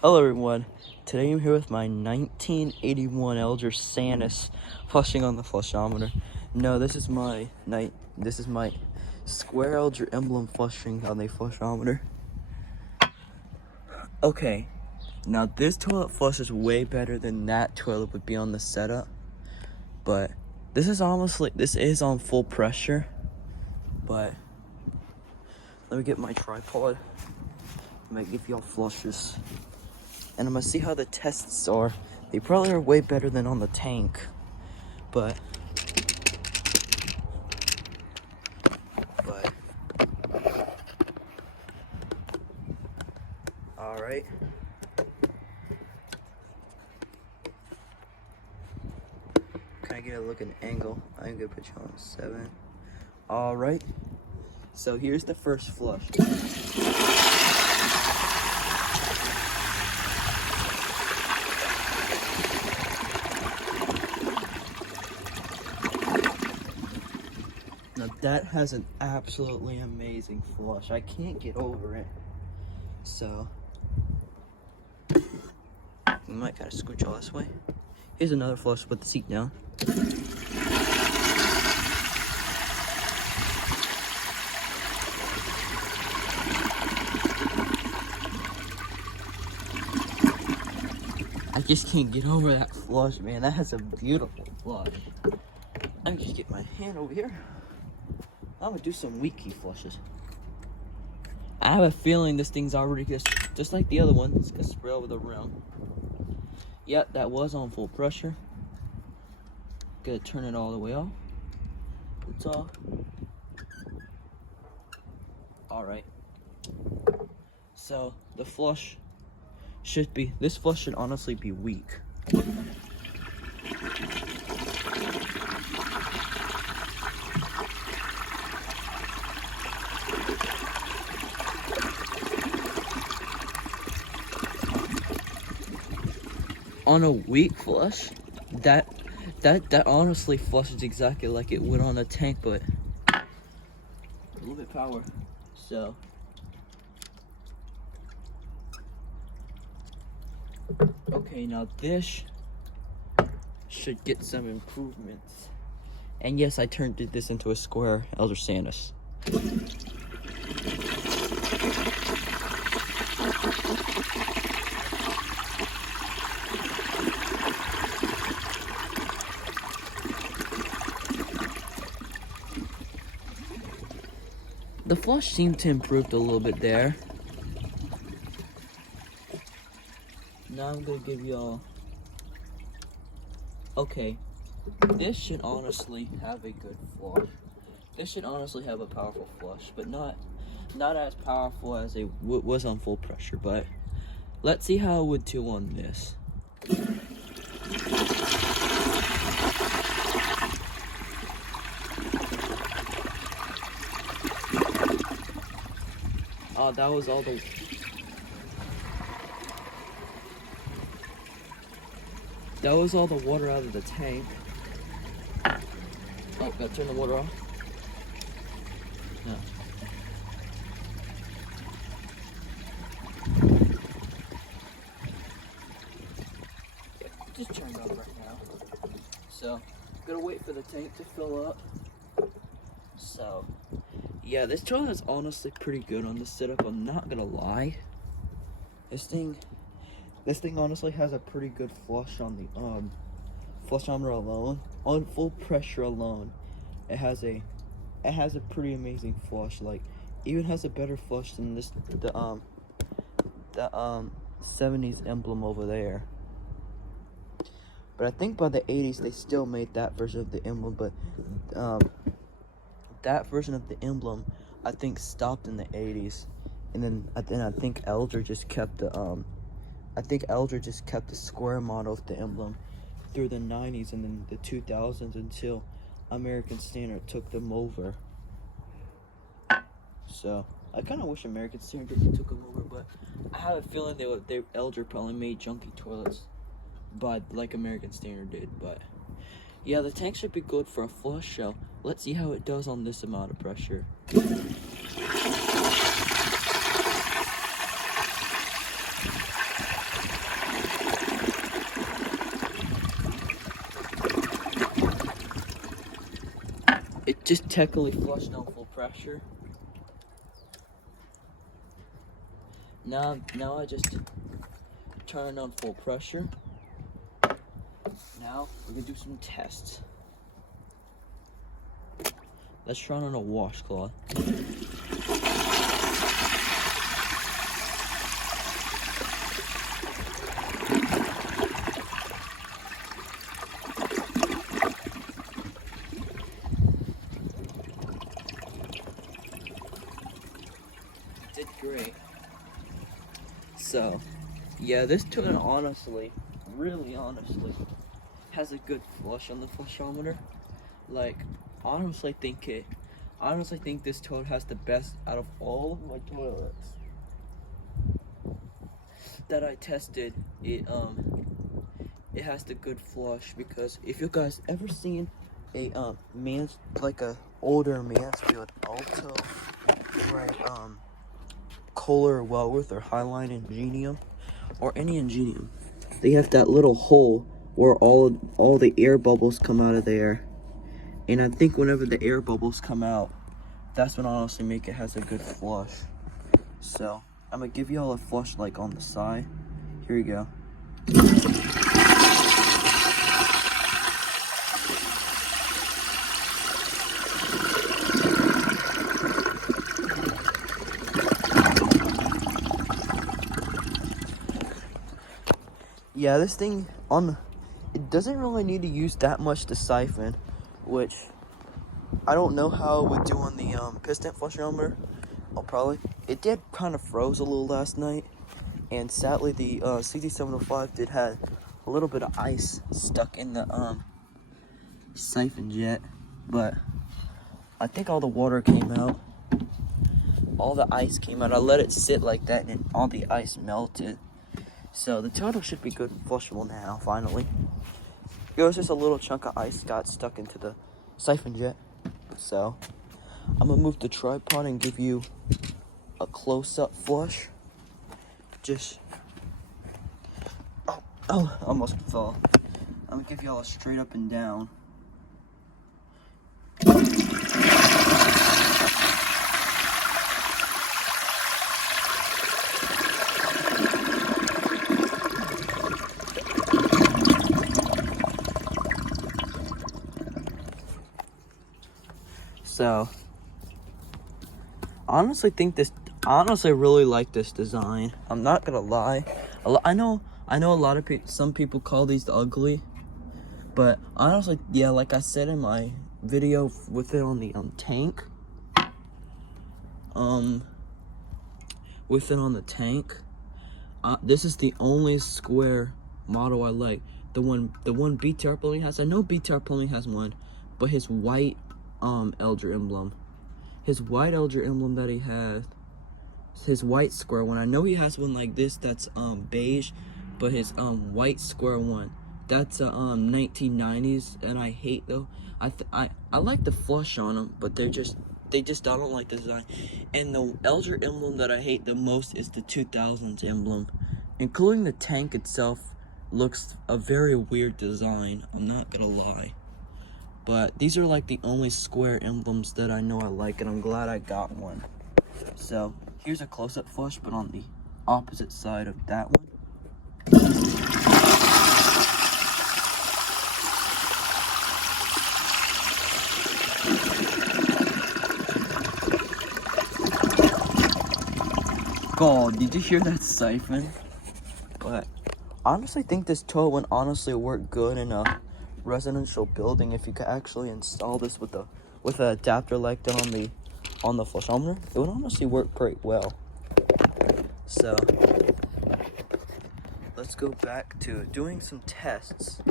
Hello everyone, today I'm here with my 1981 Eljer Sanus flushing on the flushometer. No, this is my square Eljer emblem flushing on the flushometer. Okay, now this toilet flushes way better than that toilet would be on the setup, but this is on full pressure. But let me get my tripod. I'm gonna give y'all flushes. And I'm gonna see how the tests are. They probably are way better than on the tank, but all right. Can I get a look at an angle? I'm gonna put you on 7. All right. So here's the first flush. Now that has an absolutely amazing flush. I can't get over it. So we might kind of scooch all this way. Here's another flush, put the seat down. I just can't get over that flush, man. That has a beautiful flush. Let me just get my hand over here. I'm gonna do some weak key flushes. I have a feeling this thing's already just like the other one. It's gonna spray over the rim. Yep, that was on full pressure. Gonna turn it all the way off. It's off. All right. So the flush this flush should honestly be weak. On a weak flush, that honestly flushes exactly like it would on a tank, but a little bit power. So okay, now this should get some improvements. And yes, I turned this into a square Eljer Sanus. The flush seemed to improve a little bit there. Now I'm gonna give y'all. Okay, this should honestly have a good flush. This should honestly have a powerful flush, but not as powerful as it was on full pressure. But let's see how it would do on this. That was all the. That was all the water out of the tank. Oh, gotta turn the water off. No. Yeah, just turned off right now. So, gotta wait for the tank to fill up. So, yeah, this toilet is honestly pretty good on this setup. I'm not gonna lie. This thing honestly has a pretty good flush on the flushometer alone. On full pressure alone, it has a pretty amazing flush. Like, even has a better flush than the 70s emblem over there. But I think by the 80s they still made that version of the emblem, but that version of the emblem I think stopped in the 80s, and then I think Eljer just kept the square model of the emblem through the 90s and then the 2000s until American Standard took them over. So I kind of wish American Standard took them over, but I have a feeling Eljer probably made junky toilets like American Standard did. But yeah, the tank should be good for a flush, so let's see how it does on this amount of pressure. just technically flushed on full pressure. Now I just turn on full pressure. Now we're gonna do some tests. Let's try it on a washcloth. Did great. So, yeah, this toilet honestly, really honestly, has a good flush on the flushometer. Like, I honestly think this toilet has the best out of all of my toilets that I tested. It has the good flush, because if you guys ever seen a older Mansfield Alto or a Kohler Wellworth or Highline Ingenium or any Ingenium, they have that little hole where all the air bubbles come out of there. And I think whenever the air bubbles come out, that's when I honestly make it has a good flush. So I'm gonna give y'all a flush like on the side. Here you go. Yeah, this thing it doesn't really need to use that much to siphon, which I don't know how it would do on the piston flushometer. It did kind of froze a little last night, and sadly the CT705 did have a little bit of ice stuck in the siphon jet, but I think all the water came out. All the ice came out. I let it sit like that and all the ice melted. So the total should be good and flushable now, finally. It was just a little chunk of ice got stuck into the siphon jet. So I'm gonna move the tripod and give you a close-up flush. Oh, almost fell. I'm gonna give y'all a straight up and down. So, I honestly really like this design. I'm not gonna lie. I know a lot of some people call these the ugly, but honestly, yeah, like I said in my video with it on the tank, with it on the tank, this is the only square model I like. The one BTR Plumbing has. I know BTR Plumbing has one, but his white eljer emblem. His white eljer emblem that he has, his white square one. I know he has one like this that's beige, but his white square one, that's 1990s, and I hate though. I like the flush on them, but they just I don't like the design. And the eljer emblem that I hate the most is the 2000s emblem, including the tank itself. Looks a very weird design, I'm not gonna lie. But these are like the only square emblems that I know I like, and I'm glad I got one. So here's a close-up flush, but on the opposite side of that one. God, did you hear that siphon? But I honestly think this toilet would honestly work good in a residential building if you could actually install this with an adapter like that on the flushometer. It would honestly work pretty well. So let's go back to doing some tests.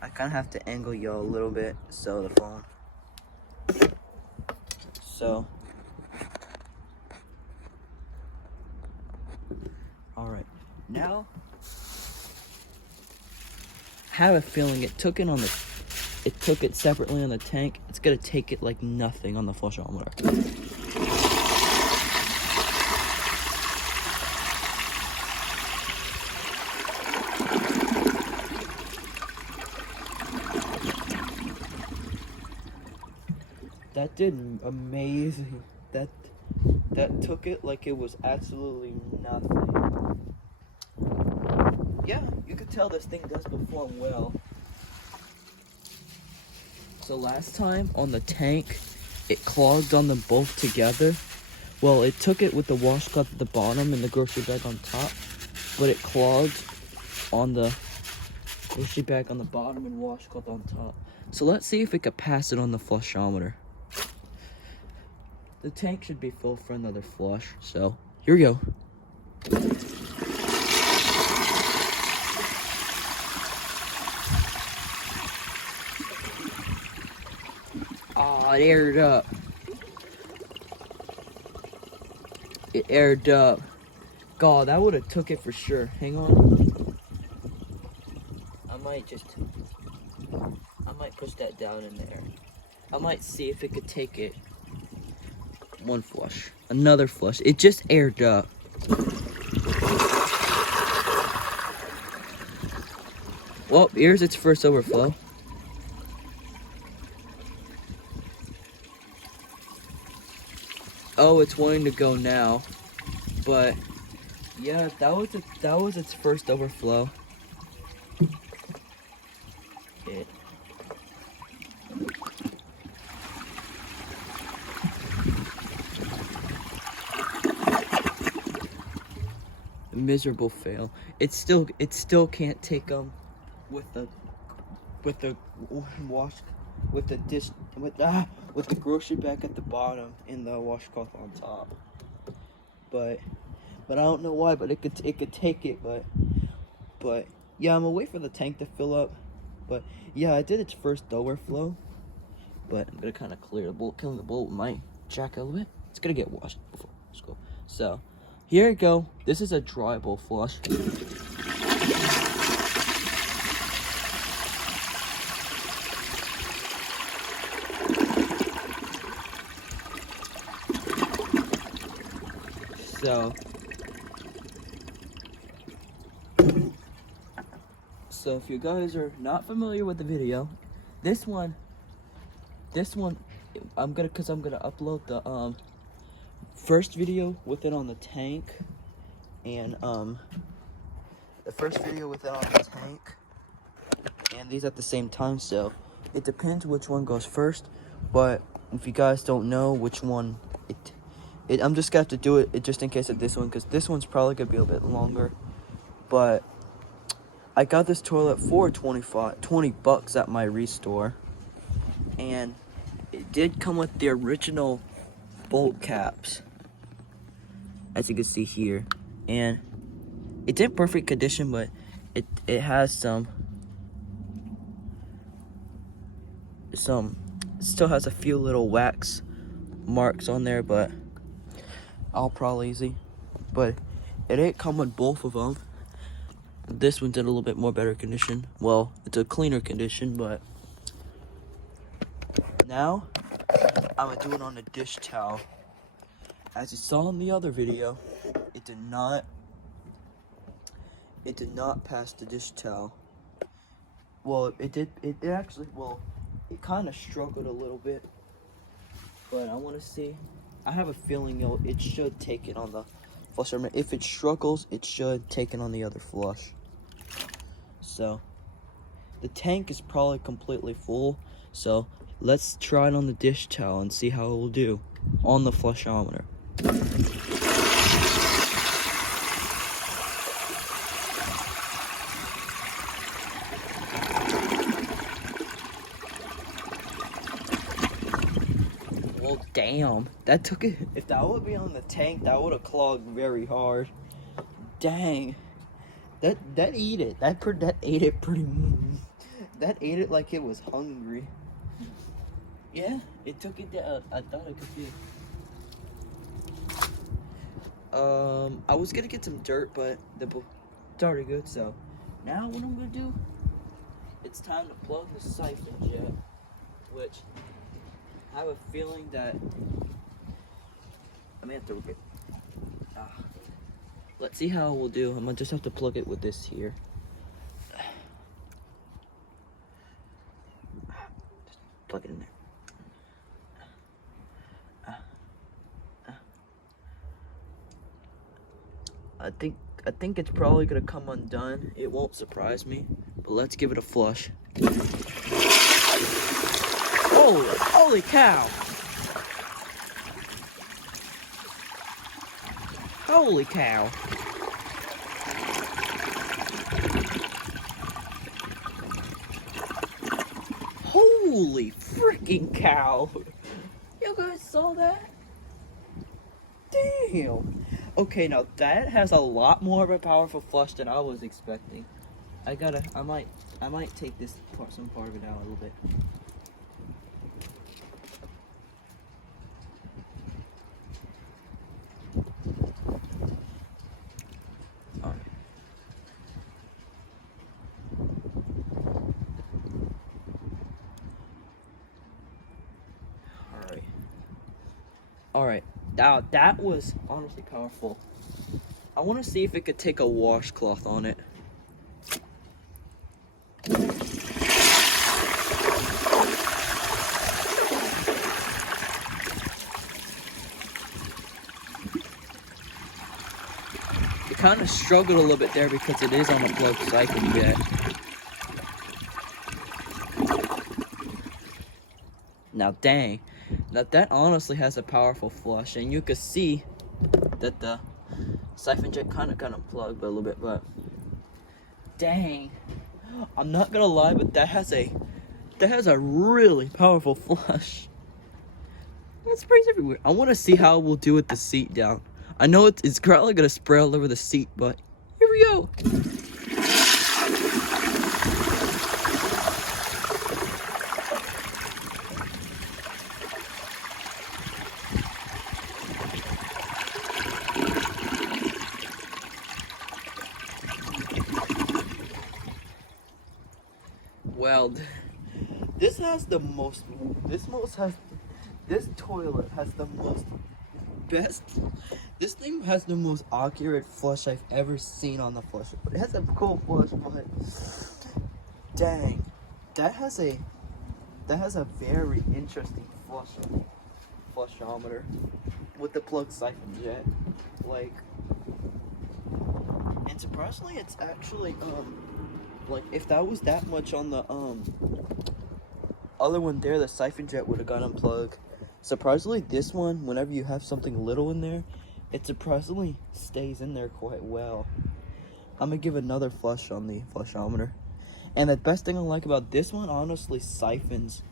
I kind of have to angle y'all a little bit so the phone. So all right, now I have a feeling it took it separately on the tank. It's gonna take it like nothing on the flushometer. That did amazing. That took it like it was absolutely nothing. Yeah, you could tell this thing does perform well. So last time on the tank, it clogged on them both together. Well, it took it with the washcloth at the bottom and the grocery bag on top, but it clogged on the grocery bag on the bottom and washcloth on top. So let's see if we could pass it on the flushometer. The tank should be full for another flush, so here we go. Ah, it aired up. It aired up. God, that would have took it for sure. Hang on. I might push that down in there. I might see if it could take it. One flush. Another flush. It just aired up. Well, here's its first overflow. Oh, it's wanting to go now. But yeah, that was its first overflow. It miserable fail. It still can't take with the wash with the dish with the grocery bag at the bottom and the washcloth on top. But I don't know why, but it could take it, but yeah, I'm gonna wait for the tank to fill up. But yeah, I did its first overflow. But I'm gonna kind of clear the bolt, killing the bolt with my jack a little bit. It's gonna get washed before school. So here you go. This is a dry bowl flush. So if you guys are not familiar with the video, this one, I'm gonna upload the first video with it on the tank, and the first video with it on the tank, and these at the same time. So it depends which one goes first. But if you guys don't know which one, I'm just gonna have to do it just in case of this one, because this one's probably gonna be a bit longer. But I got this toilet for $20 at my restore, and it did come with the original bolt caps, as you can see here, and it's in perfect condition, but it has some it still has a few little wax marks on there, but I'll probably easy. But it didn't come with both of them. This one's in a little bit more better condition. Well, it's a cleaner condition, but now I'm gonna do it on a dish towel. As you saw in the other video, it did not pass the dish towel. Well, it kind of struggled a little bit, but I want to see. I have a feeling it should take it on the flush. If it struggles, it should take it on the other flush. So the tank is probably completely full, so let's try it on the dish towel and see how it will do on the flushometer. Well, damn, that took it. If that would be on the tank, that would have clogged very hard. Dang. That ate it. That ate it pretty. That ate it like it was hungry. Yeah, it took it down. I thought it could be. I was gonna get some dirt, but it's already good. So now what I'm gonna do? It's time to plug the siphon jet, which I have a feeling that I may have to rip it. Let's see how we'll do. I'm gonna just have to plug it with this here. Just plug it in there. I think it's probably gonna come undone. It won't surprise me, but let's give it a flush. Holy cow! Holy cow! Holy freaking cow! You guys saw that? Damn! Okay, now that has a lot more of a powerful flush than I was expecting. I might take some part of it out a little bit. Alright, now that was honestly powerful. I want to see if it could take a washcloth on it. It kind of struggled a little bit there because it is on a plug siphon jet. Now dang, now that honestly has a powerful flush, and you can see that the siphon jet kind of got unplugged a little bit, but dang, I'm not gonna lie, but that has a really powerful flush. It sprays everywhere. I want to see how we'll do with the seat down. I know it's probably gonna spray all over the seat, but here we go. Well, this toilet has the most best. This thing has the most accurate flush I've ever seen on the flush. It has a cool flush, but dang, that has a very interesting flushometer with the plug siphon jet. Like, and surprisingly, it's actually like, if that was that much on the other one there, the siphon jet would have got unplugged. Surprisingly, this one, whenever you have something little in there, it surprisingly stays in there quite well. I'm gonna give another flush on the flushometer. And the best thing I like about this one, honestly, siphons.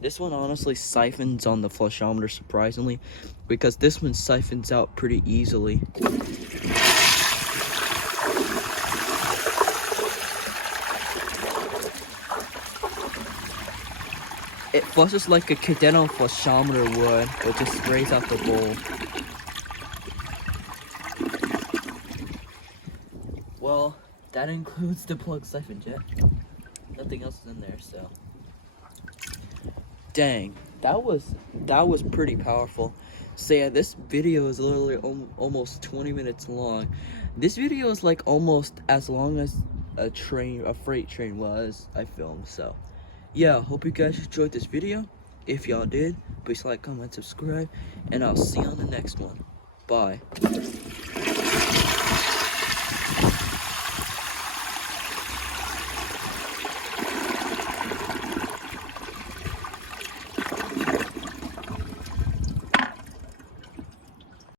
This one honestly siphons on the flushometer, surprisingly, because this one siphons out pretty easily. It flushes like a Cadeno flushometer would, but just sprays out the bowl. Well, that includes the plug siphon jet. Nothing else is in there, so. Dang, that was pretty powerful. So yeah, this video is literally almost 20 minutes long. This video is like almost as long as a freight train was I filmed, so. Yeah, hope you guys enjoyed this video. If y'all did, please like, comment, subscribe, and I'll see you on the next one. Bye.